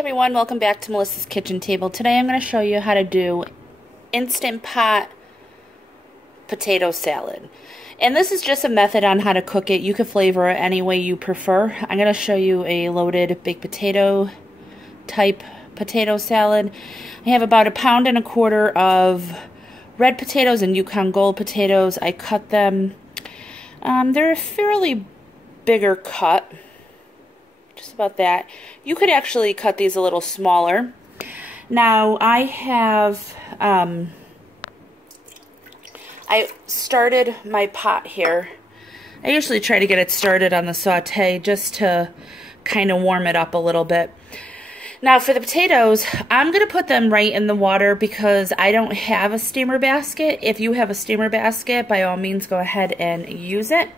everyone, welcome back to Melissa's Kitchen Table. Today I'm going to show you how to do Instant Pot potato salad. And this is just a method on how to cook it. You can flavor it any way you prefer. I'm going to show you a loaded baked potato type potato salad. I have about 1.25 pounds of red potatoes and Yukon Gold potatoes. I cut them. They're a fairly bigger cut. Just about that. You could actually cut these a little smaller. Now I have I started my pot here. I usually try to get it started on the saute just to kind of warm it up a little bit. Now for the potatoes, I'm going to put them right in the water because I don't have a steamer basket. If you have a steamer basket, by all means go ahead and use it.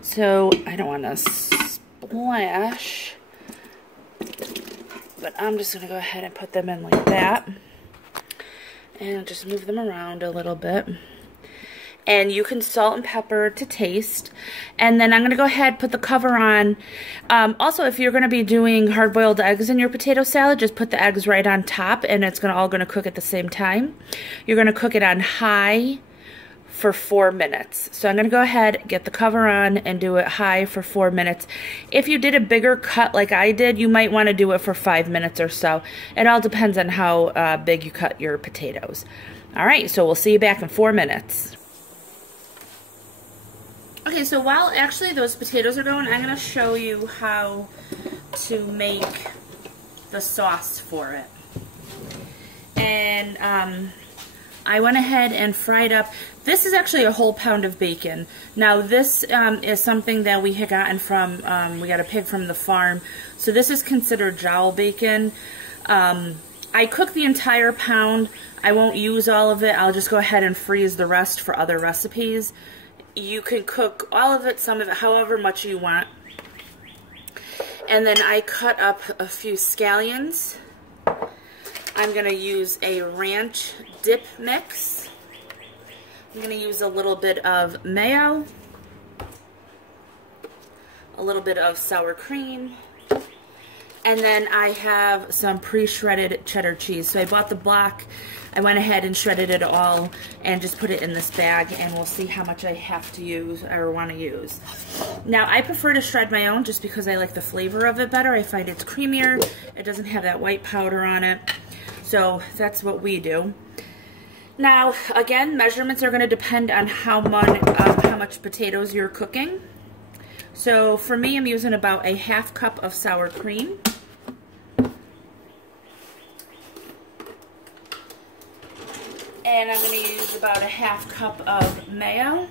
So I don't want to splash, but I'm just going to go ahead and put them in like that and just move them around a little bit. And you can salt and pepper to taste. And then I'm going to go ahead, put the cover on. Also, if you're going to be doing hard-boiled eggs in your potato salad, just put the eggs right on top and it's all going to cook at the same time. You're going to cook it on high for 4 minutes. So I'm going to go ahead, get the cover on, and do it high for 4 minutes. If you did a bigger cut like I did, you might want to do it for 5 minutes or so. It all depends on how big you cut your potatoes. Alright, so we'll see you back in 4 minutes. Okay, so while actually those potatoes are going, I'm going to show you how to make the sauce for it. And I went ahead and fried up. This is actually a whole pound of bacon. Now this is something that we had gotten from, we got a pig from the farm. So this is considered jowl bacon. I cooked the entire pound. I won't use all of it. I'll just go ahead and freeze the rest for other recipes. You can cook all of it, some of it, however much you want. And then I cut up a few scallions. I'm going to use a ranch dip mix. I'm going to use a little bit of mayo, a little bit of sour cream, and then I have some pre-shredded cheddar cheese. So I bought the block. I went ahead and shredded it all and just put it in this bag, and we'll see how much I have to use or want to use. Now, I prefer to shred my own just because I like the flavor of it better. I find it's creamier. It doesn't have that white powder on it. So that's what we do. Now, again, measurements are going to depend on how much potatoes you're cooking. So for me, I'm using about 1/2 cup of sour cream. And I'm going to use about 1/2 cup of mayo.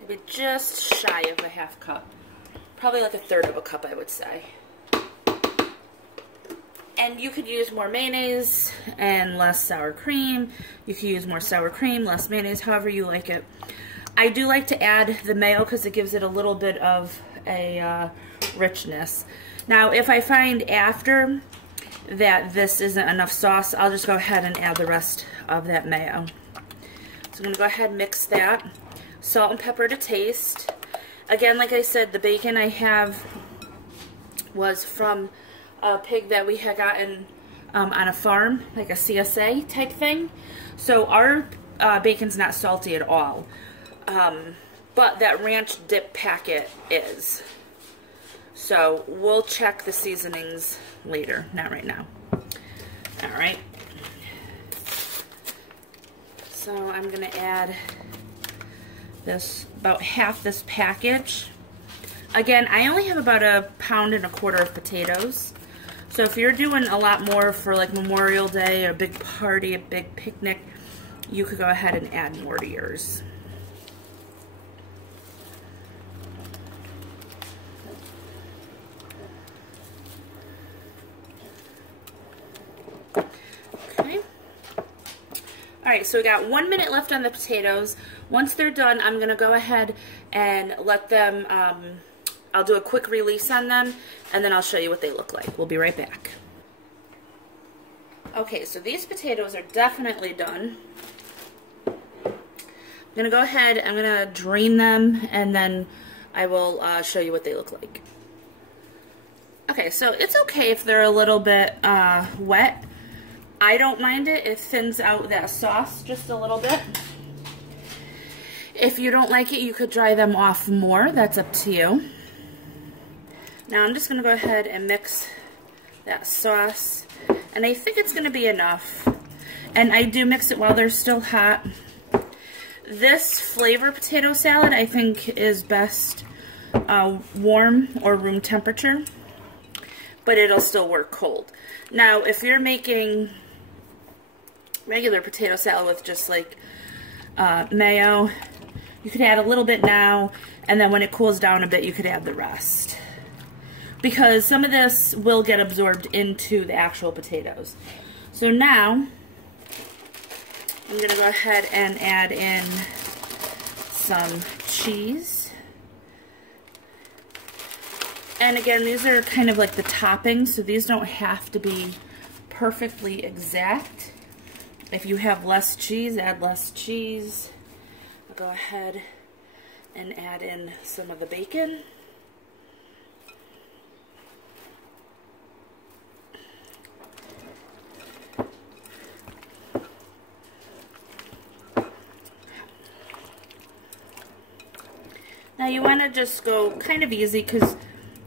Maybe just shy of 1/2 cup. Probably like 1/3 cup, I would say. And you could use more mayonnaise and less sour cream. You could use more sour cream, less mayonnaise, however you like it. I do like to add the mayo because it gives it a little bit of a richness. Now, if I find after that this isn't enough sauce, I'll just go ahead and add the rest of that mayo. So I'm going to go ahead and mix that. Salt and pepper to taste. Again, like I said, the bacon I have was from a pig that we had gotten on a farm, like a CSA type thing. So our bacon's not salty at all. But that ranch dip packet is. So we'll check the seasonings later, not right now. Alright. So I'm going to add this, about half this package. Again, I only have about 1.25 pounds of potatoes. So if you're doing a lot more for like Memorial Day, a big party, a big picnic, you could go ahead and add more to yours. Okay. Alright, so we got 1 minute left on the potatoes. Once they're done, I'm going to go ahead and let them, I'll do a quick release on them, and then I'll show you what they look like. We'll be right back. Okay, so these potatoes are definitely done. I'm going to go ahead, I'm going to drain them and then I will show you what they look like. Okay, so it's okay if they're a little bit wet. I don't mind it. It thins out that sauce just a little bit. If you don't like it, you could dry them off more. That's up to you. Now I'm just going to go ahead and mix that sauce. And I think it's going to be enough. And I do mix it while they're still hot. This flavor potato salad I think is best warm or room temperature. But it'll still work cold. Now if you're making regular potato salad with just like mayo, you could add a little bit now, and then when it cools down a bit, you could add the rest. Because some of this will get absorbed into the actual potatoes. So now, I'm going to go ahead and add in some cheese. And again, these are kind of like the toppings, so these don't have to be perfectly exact. If you have less cheese, add less cheese. Go ahead and add in some of the bacon. Now you want to just go kind of easy because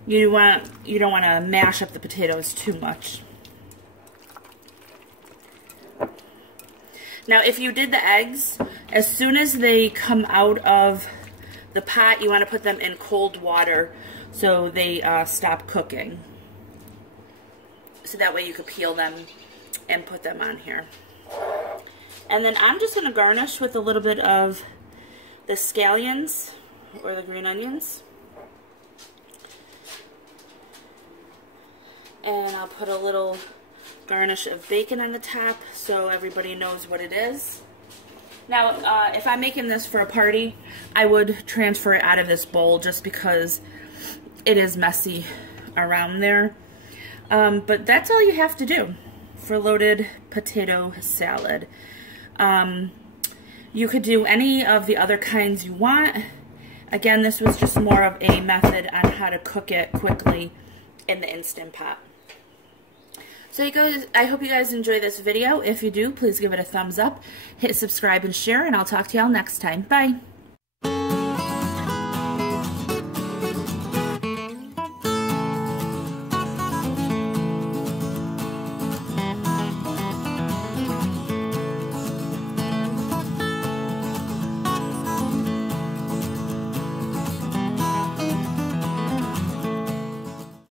you don't want to mash up the potatoes too much. Now if you did the eggs, as soon as they come out of the pot, you want to put them in cold water so they stop cooking. So that way you could peel them and put them on here. And then I'm just going to garnish with a little bit of the scallions or the green onions. And I'll put a little garnish of bacon on the top so everybody knows what it is. Now, if I'm making this for a party, I would transfer it out of this bowl just because it is messy around there. But that's all you have to do for loaded potato salad. You could do any of the other kinds you want. Again, this was just more of a method on how to cook it quickly in the Instant Pot. So you guys, I hope you guys enjoy this video. If you do, please give it a thumbs up, hit subscribe and share, and I'll talk to y'all next time. Bye.